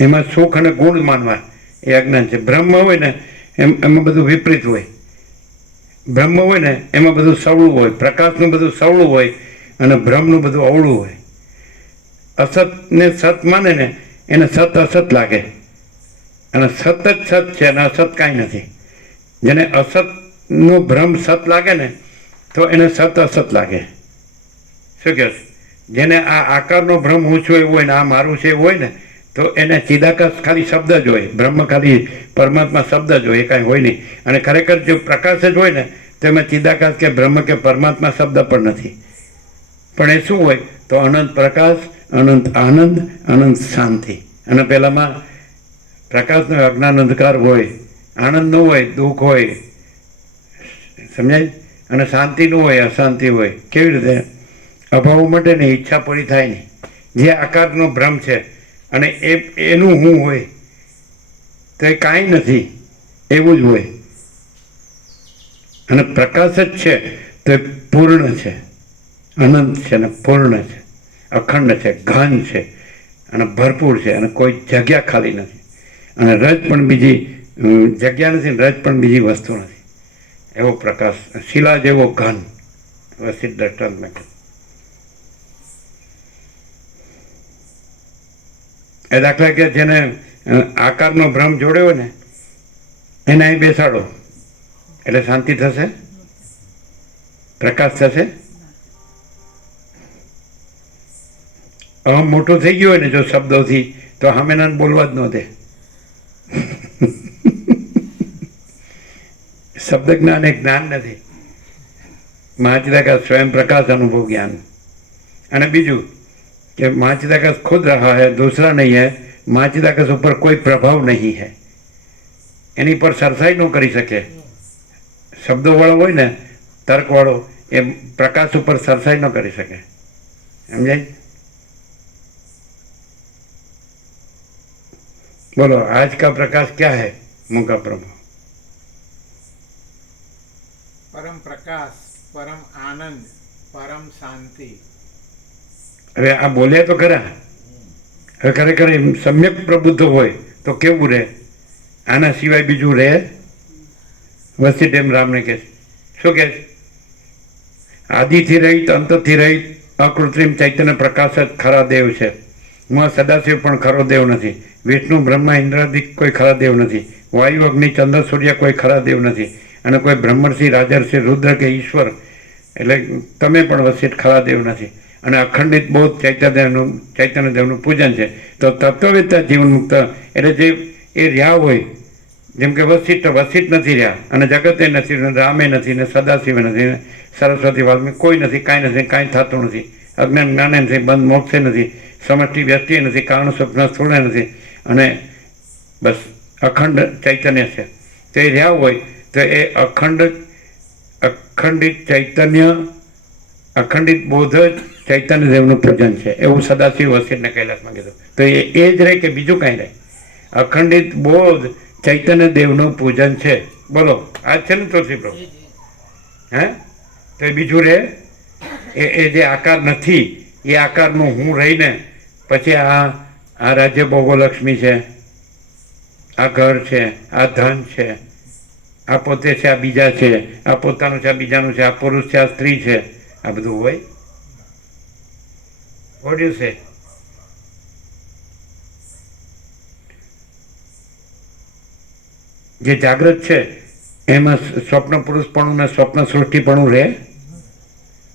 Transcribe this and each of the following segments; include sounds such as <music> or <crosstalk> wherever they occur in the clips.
એમાં સુખ અને ગુણ માનવા એ અજ્ઞાન છે. બ્રહ્મ હોય ને, એમ, એમાં બધું વિપરીત હોય. બ્રહ્મ હોય ને, એમાં બધું સવળું હોય. પ્રકાશનું બધું સવળું હોય અને બ્રહ્મનું બધું અવળું હોય. અસતને સત માને ને, એને સત અસત લાગે. અને સત જ સત છે અને અસત કાંઈ નથી. જેને અસતનો ભ્રમ સત લાગે ને, તો એને સત અસત લાગે. શું કહે જેને આ આકારનો ભ્રમ હું છું એવું હોય ને, આ મારું છે એવું હોય ને તો એને ચિદાકાશ ખાલી શબ્દ જ હોય. બ્રહ્મ ખાલી પરમાત્મા શબ્દ જ હોય, એ કાંઈ હોય નહીં. અને ખરેખર જે પ્રકાશ જ હોય ને, તો એમાં ચિદાકાશ કે બ્રહ્મ કે પરમાત્મા શબ્દ પણ નથી. પણ એ શું હોય? તો અનંત પ્રકાશ, અનંત આનંદ, અનંત શાંતિ. અને પહેલામાં પ્રકાશનો અજ્ઞાન અંધકાર હોય આનંદનો હોય, દુઃખ હોય, સમજાય? અને શાંતિનું હોય, અશાંતિ હોય. કેવી રીતે? અભાવ માટે ને ઈચ્છા પૂરી થાય નહીં. જે આકારનો ભ્રમ છે અને એ એનું હું હોય, તે કાંઈ નથી, એવું જ હોય. અને પ્રકાશ જ છે, તે પૂર્ણ છે, અનંત છે અને પૂર્ણ છે, અખંડ છે, ઘન છે, અને ભરપૂર છે, અને કોઈ જગ્યા ખાલી નથી. અને રજ પણ બીજી જગ્યા નથી રજ પણ બીજી વસ્તુ નથી. એવો પ્રકાશ, શિલા જેવો ઘન વસિત દ્રષ્ટાંત મેં એ દાખલા કે જેને આકારનો ભ્રમ જોડ્યો ને, એને અહીં બેસાડો. એટલે શાંતિ થશે? પ્રકાશ થશે? અહમ મોટું થઈ ગયું હોય ને જો શબ્દોથી, તો સામેના બોલવા જ ન દે. શબ્દ જ્ઞાન એ જ્ઞાન નથી. મહાચિદાકાશ સ્વયં પ્રકાશ અનુભવ જ્ઞાન. અને બીજું कि महाचिदाकाश खुद रहा है दूसरा नहीं है महाचिदाकाश ऊपर कोई प्रभाव नहीं है એની પર સરસાઈ ન કરી શકે શબ્દોવાળો હોય ને તર્કવાળો એ પ્રકાશ ઉપર સરસાઈ ન કરી શકે સમજાય બોલો आज का प्रकाश क्या है मूका प्रभु પરમ પ્રકાશ પરમ આનંદ પરમ શાંતિ હવે આ બોલ્યા તો ખરા. હવે ખરેખર એમ સમ્યક પ્રબુદ્ધ હોય તો કેવું રહે? આના સિવાય બીજું રહે? વસ્તી ટેમ રામને કહે શું કહે આદિથી રહિત, અંતથી રહિત, અકૃત્રિમ ચૈતન્ય પ્રકાશ જ ખરા દેવ છે. હું સદાશિવ પણ ખરો દેવ નથી. વિષ્ણુ, બ્રહ્મા ઇન્દ્રાદિક કોઈ ખરા દેવ નથી. વાયુ, અગ્નિ, ચંદ્ર, સૂર્ય કોઈ ખરા દેવ નથી. અને કોઈ બ્રહ્મર્ષિ, રાજર્ષિ, રુદ્ર કે ઈશ્વર, એટલે તમે પણ વસિત ખરા દેવ નથી. અને અખંડિત બૌદ્ધ ચૈતન્યનું ચૈતન્યદેવનું પૂજન છે તો તત્વવેતા જીવન મુક્ત એટલે જે એ રહ્યા હોય જેમ કે વસિષ્ઠ વસિત નથી રહ્યા અને જગતે નથી રામે નથી ને સદાશિવે નથી ને સરસ્વતી વાલ્મી કોઈ નથી કાંઈ નથી કાંઈ થતું નથી અજ્ઞાન જ્ઞાને નથી બંધ મોક્ષે નથી સમષ્ટિ વ્યક્તિએ નથી કારણ સ્વપ્ન સ્થૂળે નથી અને બસ અખંડ ચૈતન્ય છે તો એ રહ્યા હોય તો એ અખંડ અખંડિત ચૈતન્ય અખંડિત બોધ જ ચૈતન્ય દેવનું પૂજન છે. એવું સદાશિવ વસીરને કૈલાસમાં કીધું. તો એ એ જ રહે કે બીજું કાંઈ રહે? અખંડિત બોધ ચૈતન્ય દેવનું પૂજન છે. બોલો આ છે ને તુલસી પ્રભુ? હે? તો એ બીજું રહે? એ એ જે આકાર નથી એ આકારનું હું રહીને પછી આ આ રાજ્ય ભોગોલક્ષ્મી છે આ ઘર છે આ ધન છે આ પોતે છે આ બીજા છે આ પોતાનું છે આ બીજાનું છે આ પુરુષ છે આ સ્ત્રી છે. આ બધું હોય? What છે જે જાગૃત છે, એમાં સ્વપ્ન પુરુષપણું ને સ્વપ્ન સૃષ્ટિપણું રહે?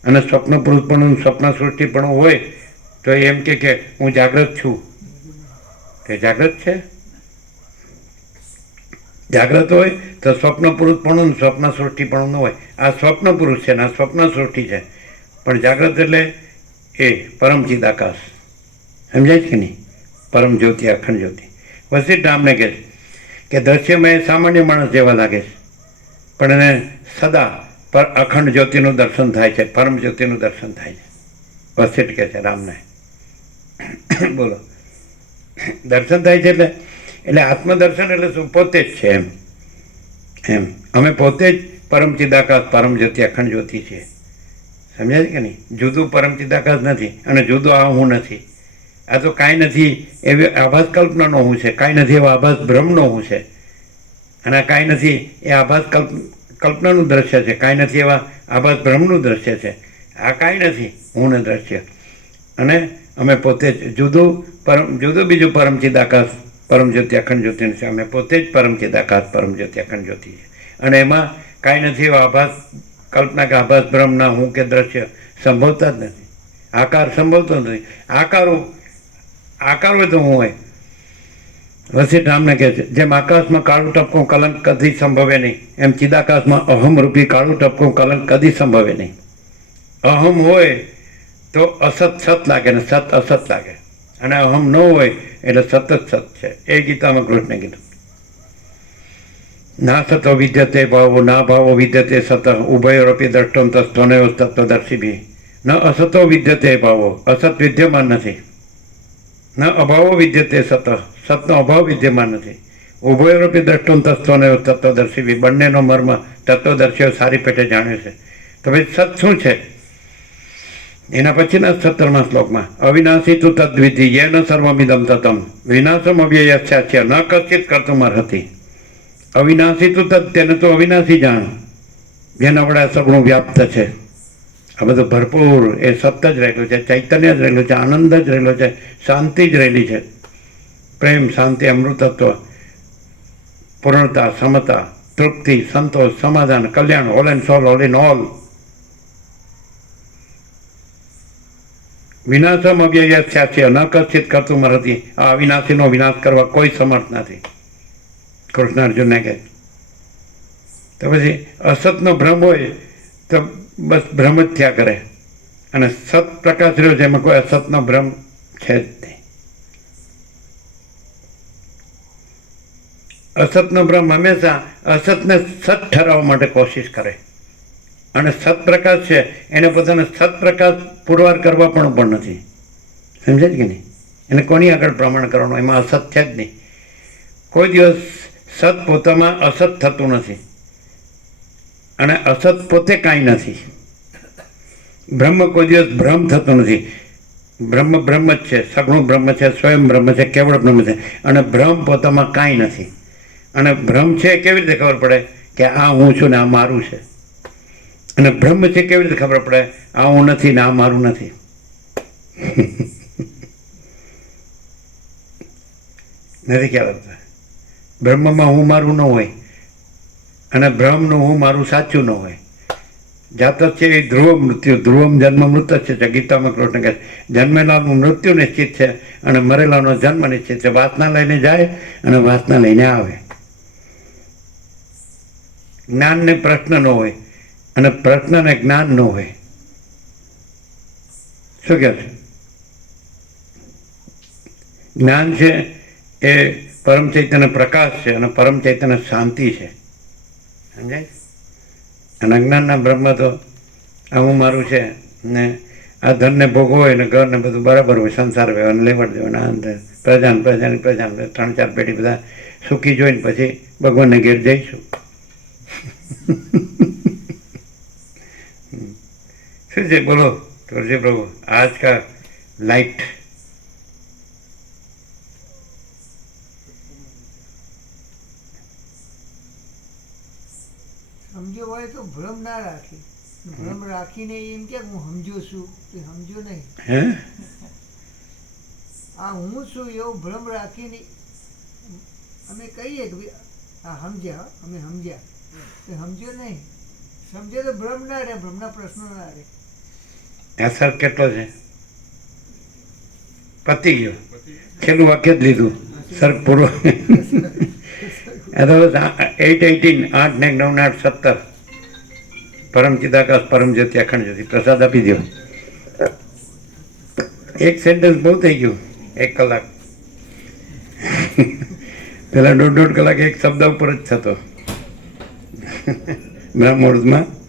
અને સ્વપ્ન પુરુષપણું સ્વપ્ન સૃષ્ટિપણું હોય, તો એમ કે કે હું જાગૃત છું. તે જાગૃત છે? જાગ્રત હોય તો સ્વપ્ન પુરુષપણું સ્વપ્ન સૃષ્ટિપણું ન હોય. આ સ્વપ્ન પુરુષ છે ને, આ સ્વપ્ન સૃષ્ટિ છે. પણ જાગ્રત એટલે એ પરમચિત આકાશ સમજાય છે કે નહીં? પરમ જ્યોતિ, અખંડ જ્યોતિ. વસિષ્ઠ રામને કહે છે કે દ્રશ્યમાં એ સામાન્ય માણસ જેવા લાગે છે. પણ એને સદા પર અખંડ જ્યોતિનું દર્શન થાય છે, પરમ જ્યોતિનું દર્શન થાય છે. વસિષ્ઠ કહે છે રામને. બોલો. દર્શન થાય છે એટલે એટલે આત્મદર્શન એટલે શું? પોતે જ છે એમ. એમ. અમે પોતે જ પરમ ચિદાકાશ, પરમ જ્યોતિ, અખંડ જ્યોતિ છીએ સમજાય કે નહીં? જુદું પરમ ચિદાકાશ નથી અને જુદો આ હું નથી. આ તો કાંઈ નથી એવી આભાસ કલ્પનાનો હું છે, કાંઈ નથી એવા આભાસ ભ્રમનો હું છે. અને આ કાંઈ નથી એ આભાસ કલ્પ કલ્પનાનું દ્રશ્ય છે, કાંઈ નથી એવા આભાસ ભ્રમનું દ્રશ્ય છે. આ કાંઈ નથી હું ને દ્રશ્ય. અને અમે પોતે જુદું પરમ જુદું બીજું પરમચિત ચિદાકાશ પરમ જ્યોતિ અખંડ જ્યોતિ છે. અમે પોતે જ પરમ ચિદાકાશ પરમ જ્યોતિ અખંડ જ્યોતિ છે. અને એમાં કાંઈ નથી આભાસ, કલ્પના કે આભાસ ભ્રમના હું કે દ્રશ્ય સંભવતા જ નથી. આકાર સંભવતો નથી. આકારો, આકાર હોય તો હું હોય. વસીઠ રામને કહે છે, જેમ આકાશમાં કાળું ટપકું કલંક કદી સંભવે નહીં, એમ ચિદાકાશમાં અહમ રૂપી કાળું ટપકું કલંક કદી સંભવે નહીં. અહમ હોય તો અસત સત લાગે ને સત અસત લાગે. અને અહમ ન હોય એટલે સતત સત છે. એ ગીતામાં કૃષ્ણ કીધું. ના સતો વિદ્યતે ભાવો, ના ભાવો વિદ્યતે સત. ઉભયરોપી દ્રષ્ટમ તસ્થને તત્વદર્શી બી ન અસતો વિદ્યતે ભાવો, અસત વિદ્યમાન નથી. ન અભાવો વિદ્યતે સત, સતનો અભાવ વિદ્યમાન નથી. ઉભયોરપી દ્રષ્ટમ તસ્ત્વનયો તત્વદર્શિભી બંનેનો મર્મ તત્વદર્શીઓ સારી પેટે જાણે છે. તો ભાઈ સત શું છે? એના પછીના સત્તરમા શ્લોકમાં, અવિનાશી તું તદ્વિધિ યેન સર્વમિદમ તતમ. વિનાશમ અવ્યયસ્યાચ્ય ન કશ્ચિત કર્તુમર હતી અવિનાશી તું તદ, તેને તો અવિનાશી જાણ. જેના વડે સગણું વ્યાપ્ત છે. આ બધું ભરપૂર, એ સપ્ત જ રહેલું છે, ચૈતન્ય જ રહેલું છે, આનંદ જ રહેલો છે, શાંતિ જ રહેલી છે. પ્રેમ, શાંતિ, અમૃતત્વ, પૂર્ણતા, સમતા, તૃપ્તિ, સંતોષ, સમાધાન, કલ્યાણ all and soul all in all વિનાશમ અવ્યયસ્યાસ્ય ન કચ્છિત કરતું મરતી આ અવિનાશીનો વિનાશ કરવા કોઈ સમર્થ નથી. કૃષ્ણ અર્જુનને કહે. તો પછી અસતનો ભ્રમ હોય તો બસ ભ્રમ જ થયા કરે. અને સત પ્રકાશ રહ્યો છે એમાં કોઈ અસતનો ભ્રમ છે જ નહીં. અસતનો ભ્રમ હંમેશા અસતને સત ઠરાવવા માટે કોશિશ કરે. અને સત્પ્રકાશ છે, એને પોતાને સત્પ્રકાશ પુરવાર કરવા પણ પણ નથી. સમજે જ કે નહીં? એને કોની આગળ પ્રમાણ કરવાનું? એમાં અસત છે જ નહીં. કોઈ દિવસ સત પોતામાં અસત થતું નથી. અને અસત પોતે કાંઈ નથી. બ્રહ્મ કોઈ દિવસ ભ્રમ થતો નથી. બ્રહ્મ બ્રહ્મ જ છે, સગણું બ્રહ્મ છે, સ્વયં બ્રહ્મ છે, કેવળ બ્રહ્મ છે. અને ભ્રમ પોતામાં કાંઈ નથી. અને ભ્રમ છે, કેવી રીતે ખબર પડે? કે આ હું છું ને આ મારું છે. અને બ્રહ્મ છે કેવી રીતે ખબર પડે? આ હું નથી ને આ મારું નથી. નથી ખ્યાલ આવતા. બ્રહ્મમાં હું મારું ન હોય અને બ્રહ્મનું હું મારું સાચું ન હોય. જાત છે એ ધ્રુવ મૃત્યુ. ધ્રુવમ જન્મ મૃત જ છે. ગીતામાં કૃષ્ણ કહે જન્મેલાનું મૃત્યુ નિશ્ચિત છે અને મરેલાનો જન્મ નિશ્ચિત છે. વાસના લઈને જાય અને વાસના લઈને આવે. જ્ઞાનને પ્રશ્ન ન હોય. અને પ્રશ્નને જ્ઞાન ન હોય. શું કહે છે? જ્ઞાન છે એ પરમ ચૈતન્ય પ્રકાશ છે અને પરમ ચૈતન્ય શાંતિ છે. સમજાય? અને અજ્ઞાનના બ્રહ્મ તો આ હું મારું છે ને આ ધનને ભોગવો હોય ને ઘરને બધું બરાબર હોય, સંસાર વ્યવહાર લેવડ દેવાને આનંદ પ્રજાને પ્રજાની પ્રજાને ત્રણ ચાર પેઢી બધા સુખી જોઈને પછી ભગવાનને ઘેર જઈશું. શું બોલો કરજે પ્રભુ આજ કા લાઇટ સમજ્યો હોય તો ભ્રમ ના રાખે ભ્રમ રાખીને એમ કે હું સમજો છું તે સમજો નહીં આ હું છું એવો ભ્રમ રાખીને અમે કહીએ કે ભાઈ આ સમજ્યા અમે સમજ્યા તે સમજ્યો નહીં સમજે તો ભ્રમ ના રહે ભ્રમના પ્રશ્નો ના રહે અસર કેટલો છે? પતી ગયો. છેલ્લું વાક્ય જ લીધું. સર, પૂરો. તો એઇટીન આઠ ને નવ ને આઠ સત્તર. પરમ ચિદાકાશ, પરમ જ્યોતિ, અખંડ જ્યોતિ. પ્રસાદ આપી દો એક સેન્ટેન્સ બહુ થઈ ગયું. એક કલાક. પેલા દોઢ દોઢ કલાક એક શબ્દ ઉપર જ થતો. <laughs> બ્રહ્મુહૂર્તમાં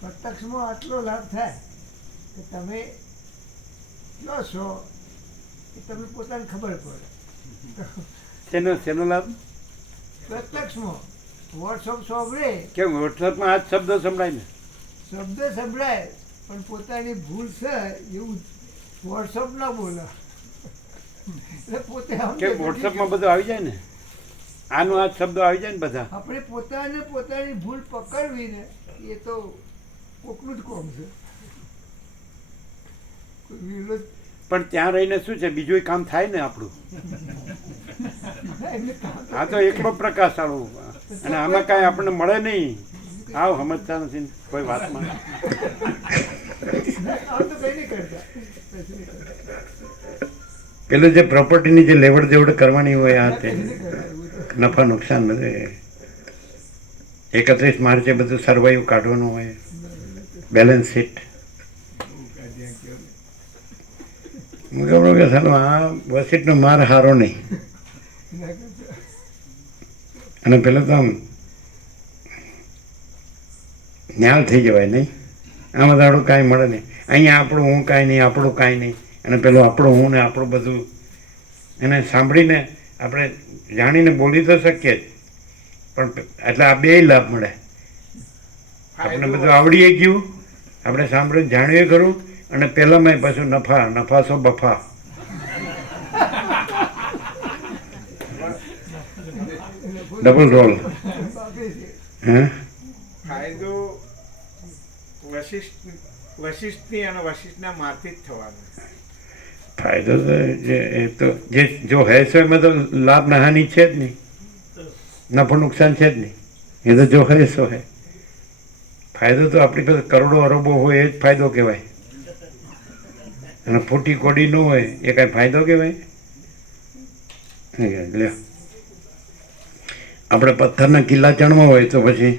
પ્રત્યક્ષમાં આટલો લાભ થાય કે તમે કયો છો એ તમને પોતાને ખબર પડે. શેનો શેનો લાભ? પ્રત્યક્ષમાં. વોટ્સઅપ સાંભળે. કેમ વોટ્સઅપમાં આ શબ્દો સંભળાય ને? શબ્દ સંભળાય પણ પોતાની ભૂલ છે એવું વોટ્સઅપ ના બોલે. એટલે પોતે કે વોટ્સઅપમાં બધું આવી જાય ને? આનો આ શબ્દ આવી જાય ને બધા? આપણે પોતાને પોતાની ભૂલ પકડવી ને એ તો કોકનું જ કોમ છે. પણ ત્યાં રહીને શું છે? બીજું કામ થાય ને આપણું? આ તો એકલો પ્રકાશ આવું અને આમાં કાંઈ આપણને મળે નહીં. આવ સમજતા નથી કોઈ વાતમાં. પેલું જે પ્રોપર્ટીની જે લેવડ દેવડ કરવાની હોય આ તો. નફા નુકસાન બધું. એકત્રીસ માર્ચે બધું સર્વાઈવ કાઢવાનું હોય. બેલેન્સ શીટ હું કહું કે સાલું આ વસીટનો માર હારો નહીં. અને પેલું તો આમ ન્યાલ થઈ જવાય નહીં. આમાં દાડું કાંઈ મળે નહીં. અહીંયા આપણું હું કાંઈ નહીં આપણું કાંઈ નહીં. અને પેલું આપણું હું ને આપણું બધું. એને સાંભળીને આપણે જાણીને બોલી તો શકીએ જ. પણ એટલે આ બે લાભ મળે. આપણે બધું આવડીએ ગયું. આપણે સાંભળ્યું જાણીએ ખરું અને પહેલાંમાં પાછું નફા નફા સો બફા. ડબલ રોલ હે? ફાયદો વશિષ્ઠ વશિષ્ઠની અને વશિષ્ઠના મારથી જ થવાનો. ફાયદો તો જે એ તો જે જો હે સો એમાં તો લાભ નહાની હાનિ છે જ નહીં. નફો નુકસાન છે જ નહીં. એ તો જો હે સો હે. ફાયદો તો આપણી પાસે કરોડો અરબો હોય એ જ ફાયદો કહેવાય. અને ફૂટી કોડી ન હોય એ કાંઈ ફાયદો કહેવાય? લ્યો. આપણે પથ્થરના કિલ્લા ચણવા હોય તો પછી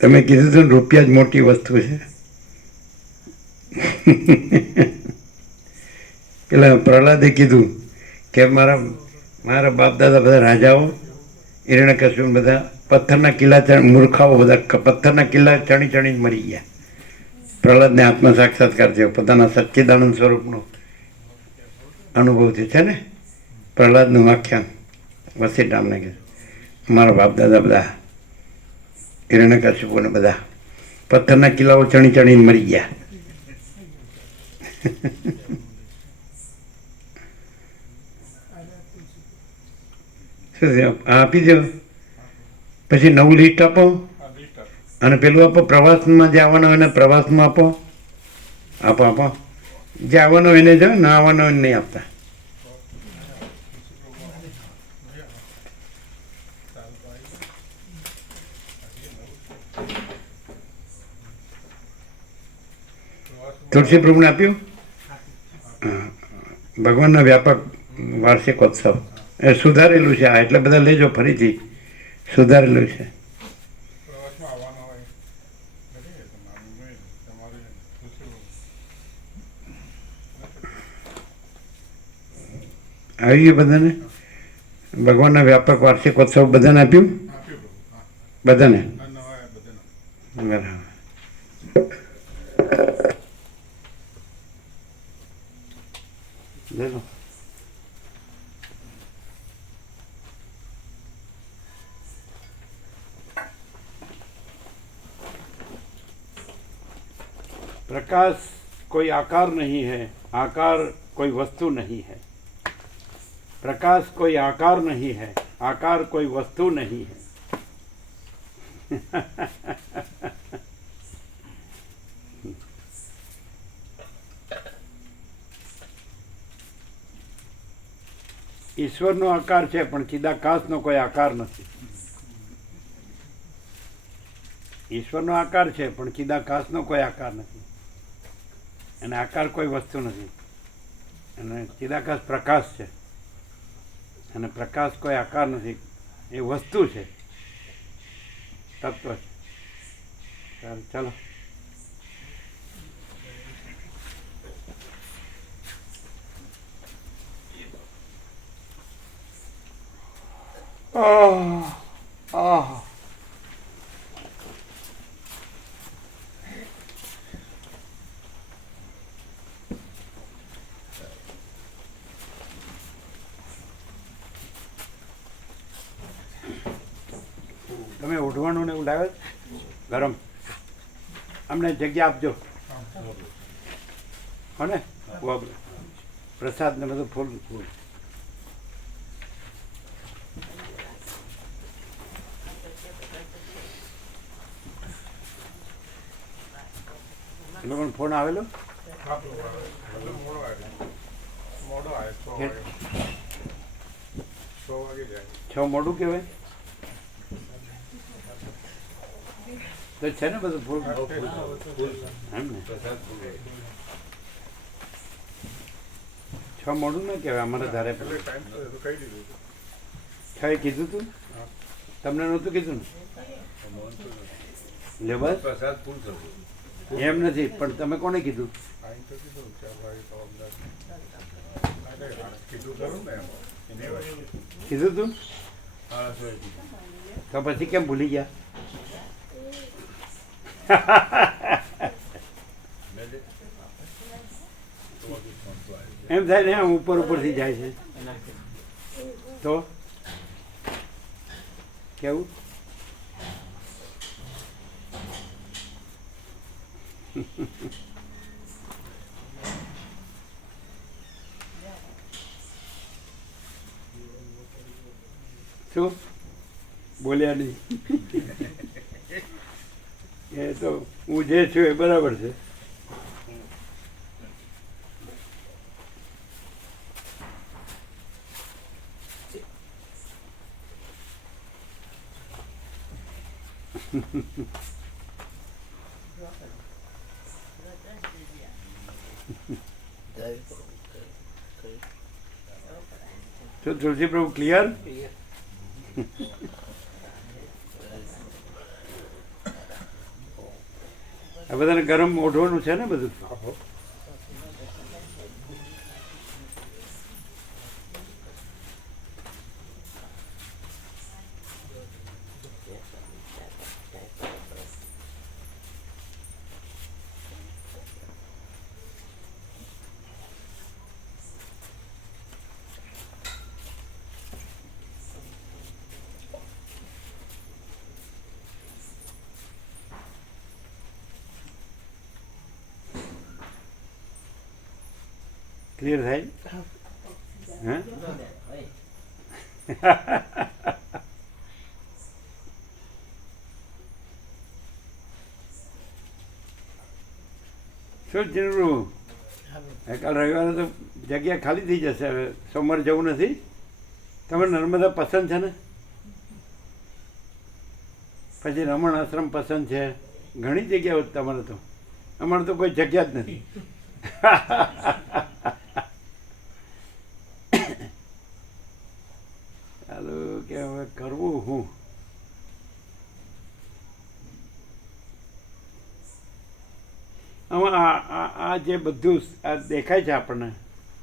તમે કીધું હતું રૂપિયા જ મોટી વસ્તુ છે. પેલા પ્રહલાદે કીધું કે મારા મારા બાપ દાદા બધા રાજાઓ હિરણ્યકશ્યપ બધા પથ્થરના કિલ્લા ચણ, મૂર્ખાઓ બધા પથ્થરના કિલ્લા ચણી ચણી મરી ગયા. પ્રહલાદને આત્મ સાક્ષાત્કાર થયો. પોતાના સચ્ચિદાનંદ સ્વરૂપનો અનુભવ થયો છે ને, પ્રહલાદનું આખ્યાન વસીરામને કહે મારા બાપ દાદા બધા હિરણ્યકશ્યપોને બધા પથ્થરના કિલ્લાઓ ચણી ચણીને મરી ગયા <laughs> શું છે? આ આપી દો. પછી નવું લિસ્ટ આપો. અને પેલું આપો, પ્રવાસમાં જે હોય એને પ્રવાસમાં આપો. આપો આપો. જે આવવાનો હોય એને જો ના આવવાનો હોય નહીં આપતા. તુલસી પ્રભુને આપ્યું? ભગવાનનો વ્યાપક વાર્ષિકોત્સવ. એ સુધારેલું છે આ એટલે બધા લેજો ફરીથી. સુધારેલું છે. આવી ગયું બધાને? ભગવાનના વ્યાપક વાર્ષિકોત્સવ બધાને આપ્યું? બધાને? બરાબર. લે प्रकाश कोई आकार नहीं है आकार कोई वस्तु नहीं है प्रकाश कोई आकार नहीं है आकार कोई वस्तु नहीं है ઈશ્વરનો આકાર છે પણ ચિદાકાશનો કોઈ આકાર નથી ઈશ્વરનો આકાર છે પણ ચિદાકાશનો કોઈ આકાર નથી અને આકાર કોઈ વસ્તુ નથી. અને ચિદાકાશ પ્રકાશ છે. અને પ્રકાશ કોઈ આકાર નથી. એ વસ્તુ છે. તત્વ છે. સારું ચાલો. Oh, આહ. તમે ઓઢવાનું ને એવું લાવે છે? ગરમ. અમને જગ્યા આપજો. હને? પ્રસાદ ને બધું ફૂલ. ફૂલ એનો પણ ફોન આવેલો? છ મોડું કહેવાય? તો છે ને બધું ફૂલ? એમ ને? છ. મોડું ના કહેવાય અમારે ધારે. એટલે ટાઈમ તો તો કહી દીધું. છ કીધું તું? તમને નહોતું કીધું ને? લે બસ. એમ નથી પણ તમે કોને કીધું? કીધું તો. તો પછી કેમ ભૂલી ગયા મેં જે- તો વાગે ફોન તો આવ્યો. એમ થાય ને આમ ઉપર ઉપરથી જાય છે. તો? કેવું? શું? બોલ્યા નહીં. એ તો હું જે છું એ બરાબર છે. <laughs> તો તુલસી પ્રભુ ક્લિયર બધાને ગરમ ઓઢવાનું છે ને બધું? ક્લિયર થાય હે શું જરૂર? કાલ રવિવારે તો જગ્યા ખાલી થઈ જશે. હવે સોમવાર જવું નથી. તમે નર્મદા પસંદ છે ને? પછી રમણ આશ્રમ પસંદ છે. ઘણી જગ્યાઓ તમારે તો. અમારે તો કોઈ જગ્યા જ નથી <laughs> ચાલો કે હવે કરવું હું આમાં આ જે બધું દેખાય છે આપણને.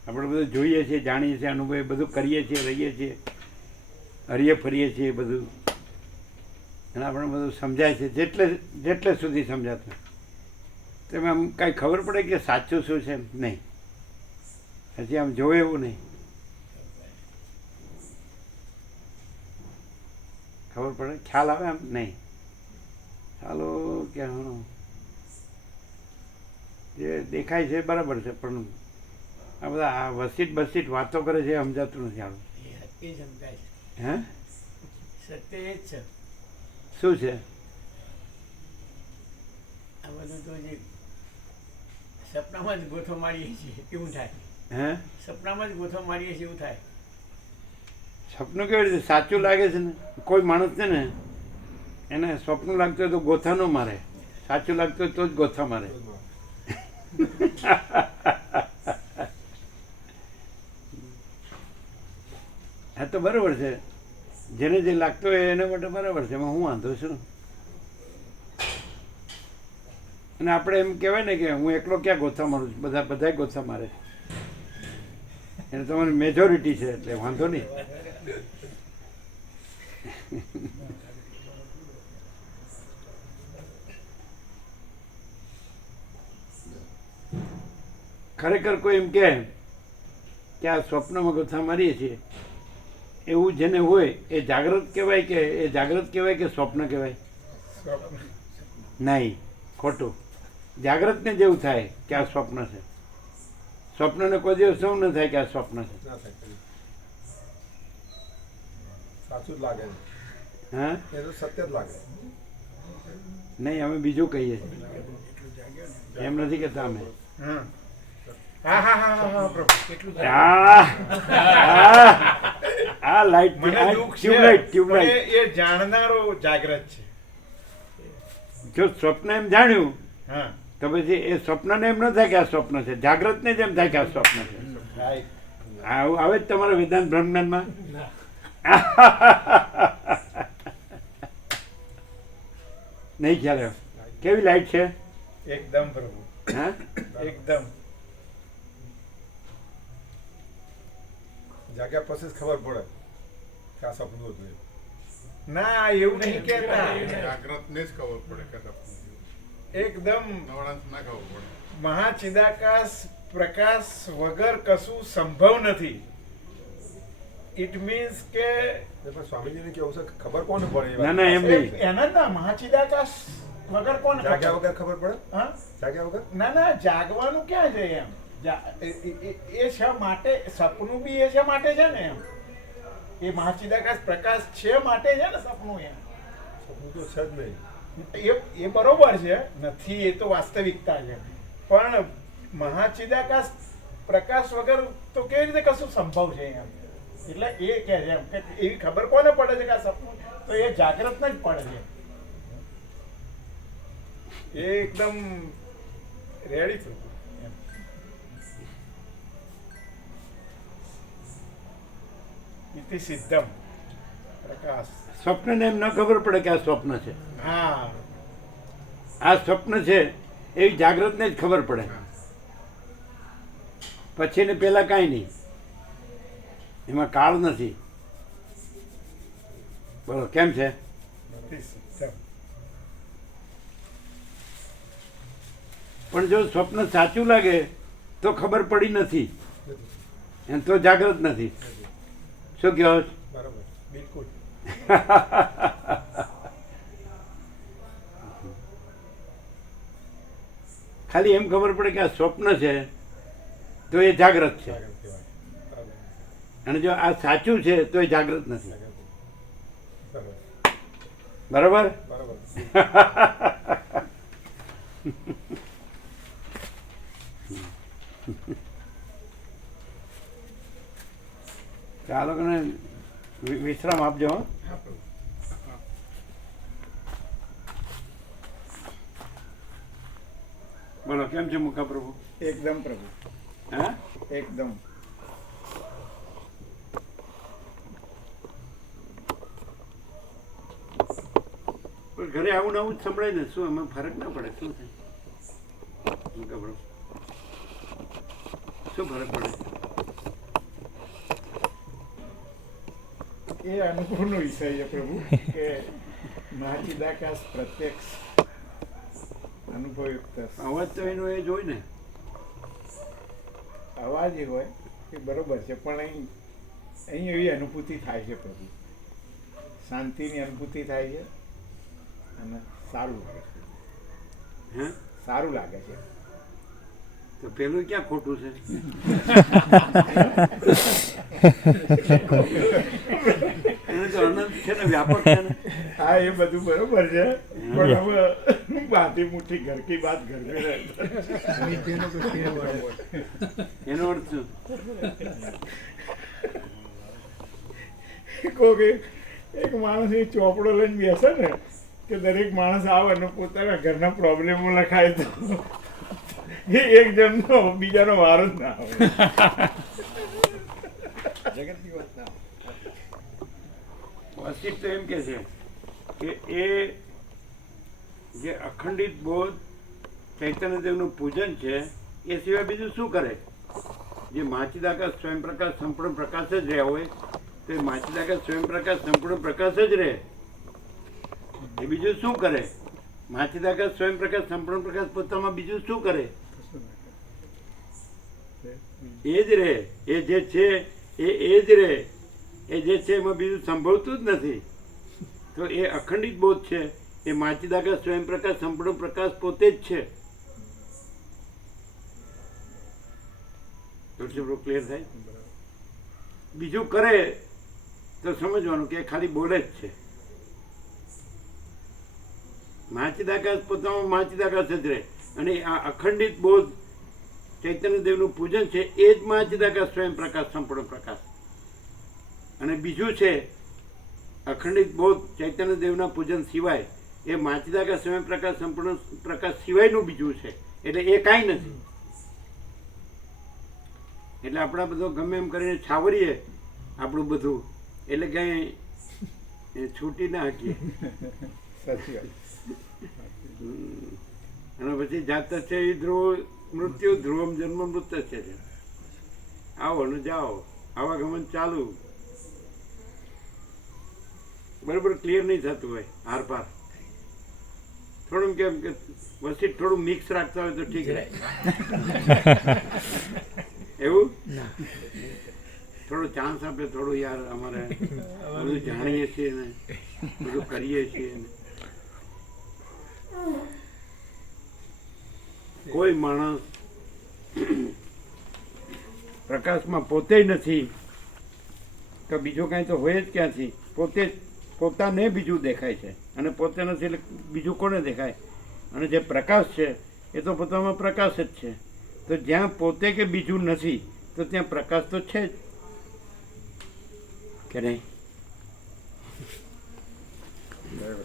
આપણે બધું જોઈએ છીએ, જાણીએ છીએ અનુભવે બધું કરીએ છીએ, રહીએ છીએ, હરીએ ફરીએ છીએ બધું. અને આપણે બધું સમજાય છે, જેટલે જેટલે સુધી સમજાતું. તમે આમ કાંઈ ખબર પડે કે સાચું શું છે નહીં. હજી આમ જોવે એવું નહીં. ખબર પડે? ખ્યાલ આવે આમ? નહીં. ચાલો કે હા જે દેખાય છે બરાબર છે પણ આ બધા આ વસીટ બસીટ વાતો કરે છે સમજાતું નથી છે. હે? સત્ય એ જ છે. શું છે? આ બધું તો જે સપનામાં જ ગોથો મારીએ છીએ એવું થાય. હે? સપનામાં જ ગોથો મારીએ છીએ એવું થાય. સપનું કેવી રીતે? સાચું લાગે છે ને? કોઈ માણસ છે ને એને સ્વપ્ન લાગતું હોય તો ગોથા ન મારે. સાચું લાગતું હોય તો જ ગોથા મારે. <laughs> હા તો બરાબર છે. જેને જે લાગતો હોય એના માટે બરાબર છે, એમાં હું વાંધો છું. અને આપણે એમ કહેવાય ને કે હું એકલો ક્યાં ગોથા મારું છું? બધા બધા ગોથા મારે એને તમારી મેજોરિટી છે, એટલે વાંધો નહીં. ખરેખર કોઈ એમ કહે કે આ સ્વપ્નમાં ગોથા મારીએ છીએ એવું જેને હોય એ જાગૃત કહેવાય કે એ જાગૃત કહેવાય કે સ્વપ્ન કહેવાય? નહીં ખોટું. જાગૃતને જેવું થાય કે આ સ્વપ્ન છે. સ્વપ્નને કોઈ દિવસ શું ન થાય કે આ સ્વપ્ન છે. સાચું જ લાગે. હા? એ તો સત્ય જ લાગે. નહીં અમે બીજું કહીએ છીએ. એમ નથી કહેતા અમે. હા. આ આ આ લાઈટ ટ્યુબલાઇટ ટ્યુબલાઇટ એ- એ જાણનારો જાગ્રત છે. જો સ્વપ્ન એમ જાણ્યું હા. તો પછી એ સ્વપ્નને એમ ન થાય કે આ સ્વપ્ન છે. જાગ્રતને જ એમ થાય કે આ સ્વપ્ન છે. આવું આવે જ તમારા વેદાંત બ્રહ્મજ્ઞાનમાં નહીં ખ્યાલ કેવી લાઈટ છે? એકદમ પ્રભુ. હા? એકદમ. જાગ્યા પછી જ ખબર પડે કે આ સપનું હતું. ના એવું નહીં કેતા જાગ્રતને જ ખબર પડે કે સપનું એકદમ ખબર પડે. મહાચિદાકાશ પ્રકાશ વગર કશું સંભવ નથી. ઇટ મીન્સ કે સ્વામીજીને કેવું છે? ખબર કોને પડે ના ના એમ નહીં. એના ના મહાચિદાકાશ વગર કોણ જાગ્યા વગર ખબર પડે? હા? જાગ્યા વગર? ના ના જાગવાનું ક્યાં છે એમ? એ- શા માટે? સપનું બી એ શા માટે છે ને એમ? એ મહાચિદાકાશ પ્રકાશ છે માટે છે ને સપનું એમ? સપનું તો છે જ નહીં. એ એ બરોબર છે નથી એ તો વાસ્તવિકતા છે. પણ મહાચિદાકાશ પ્રકાશ વગર તો કેવી રીતે કશું સંભવ છે એમ? એટલે એ કહે છે એમ કે એવી ખબર કોને પડે છે કે આ સપનું? તો એ જાગ્રતને જ પડે છે. એ એકદમ રેડી થયું ઇતિ સિદ્ધમ. પ્રકાશ. સ્વપ્નને એમ ન ખબર પડે કે આ સ્વપ્ન છે. હા. આ સ્વપ્ન છે એવી જાગ્રતને જ ખબર પડે. પછી ને પેલા કાંઈ નહીં. એમાં કાળ નથી. બોલો કેમ છે? પણ જો સ્વપ્ન સાચું લાગે તો ખબર પડી નથી. એમ તો જાગ્રત નથી. શું કહો? બરાબર. બિલકુલ. ખાલી એમ ખબર પડે કે આ સ્વપ્ન છે તો એ જાગ્રત છે. અને જો આ સાચું છે તો એ જાગ્રત નથી. બરાબર? બરાબર. <laughs> બરાબર ચાલો કને વિ- વિશ્રામ આપજો. બોલો કેમ છે મુખા પ્રભુ? એકદમ પ્રભુ. હા? એકદમ. ઘરે આવું ને આવું જ સંભળાય ને શું એમાં ફરક ના પડે? શું થાય? શું ફરક પડે? એ અનુભવનો વિષય છે પ્રભુ કે મહાચિદાકાશ પ્રત્યક્ષ અનુભવયુક્ત અવાજ તો એનો એ જ હોય ને. અવાજ એ હોય એ બરોબર છે પણ અહીં અહીં એવી અનુભૂતિ થાય છે પ્રભુ. શાંતિની અનુભૂતિ થાય છે અને સારું લાગે છે. હે? સારું લાગે છે. તો પેલું ક્યાં ખોટું છે? <laughs> છે ને વ્યાપક છે હા એ બધું બરોબર છે. પણ હવે બાતી મુઠ્ઠી ઘર કી વાત ઘર એનો અર્થ કોકે એક માણસ એ ચોપડો લઈને બેસે ને કે દરેક માણસ આવે અને પોતાના ઘરના પ્રોબ્લેમો લખાય તો એક જણનો બીજાનો વારો જ ના આવે. <laughs> વશિષ્ઠ એમ કે છે કે એ જે અખંડિત બોધ ચૈતન્યદેવનું પૂજન છે, એ સિવાય બીજું શું કરે? જે માચિદાકાશ સ્વયંપ્રકાશ સંપૂર્ણ પ્રકાશ જ રહ્યા હોય, તે એ સ્વયંપ્રકાશ સ્વયં સંપૂર્ણ પ્રકાશ જ રહે. એ બીજું શું કરે? માચિદાકાશ સ્વયંપ્રકાશ સંપૂર્ણ પ્રકાશ પોતામાં બીજું શું કરે? એ જ રહે. એ જે છે, એ એ જ રહે. એ જે છે એમાં બીજું સંભવતું જ નથી. તો એ અખંડિત બોધ છે. એ માચીદાકા સ્વયં પ્રકાશ, સંપૂર્ણ પ્રકાશ પોતે જ છે. તુલસીપ્રો ક્લિયર થાય? બીજું કરે તો સમજવાનું કે ખાલી બોલે જ છે. માચીદાકાશ પોતામાં માચીદાકાશ જ રહે. અને આ અખંડિત બોધ ચૈતન્યદેવનું પૂજન છે, એ જ માચીદાકાશ સ્વયં પ્રકાશ, સંપૂર્ણ પ્રકાશ. અને બીજું છે અખંડિત બોધ ચૈતન્યદેવના પૂજન સિવાય એ માચિદાકાશ સ્વયં પ્રકાશ સંપૂર્ણ પ્રકાશ સિવાયનું બીજું છે. એટલે એ કાંઈ નથી. એટલે આપણા બધો ગમે એમ કરીને છાવરીએ આપણું બધું. એટલે કંઈ એ છૂટી ના હમ. અને પછી જાત છે એ ધ્રુવ મૃત્યુ ધ્રુવમ જન્મ મૃત્યુ છે. આવો ને જાઓ. આવા ગમન ચાલુ. બરોબર ક્લિયર નહીં થતું હોય આર પાર. થોડું કેમ કે વસ્તી થોડું મિક્સ રાખતા હોય તો ઠીક રહે. એવું? થોડો ચાન્સ આપે થોડું યાર અમારે બધું જાણીએ છીએ ને બધું કરીએ છીએ ને. કોઈ માણસ પ્રકાશમાં પોતે નથી તો બીજો કાંઈ તો હોય જ ક્યાંથી? પોતે જ પોતાને બીજું દેખાય છે. અને પોતે નથી એટલે બીજું કોને દેખાય? અને જે પ્રકાશ છે, એ તો પોતામાં પ્રકાશ જ છે. તો જ્યાં પોતે કે બીજું નથી, તો ત્યાં પ્રકાશ તો છે જ. કે નહીં? બરાબર.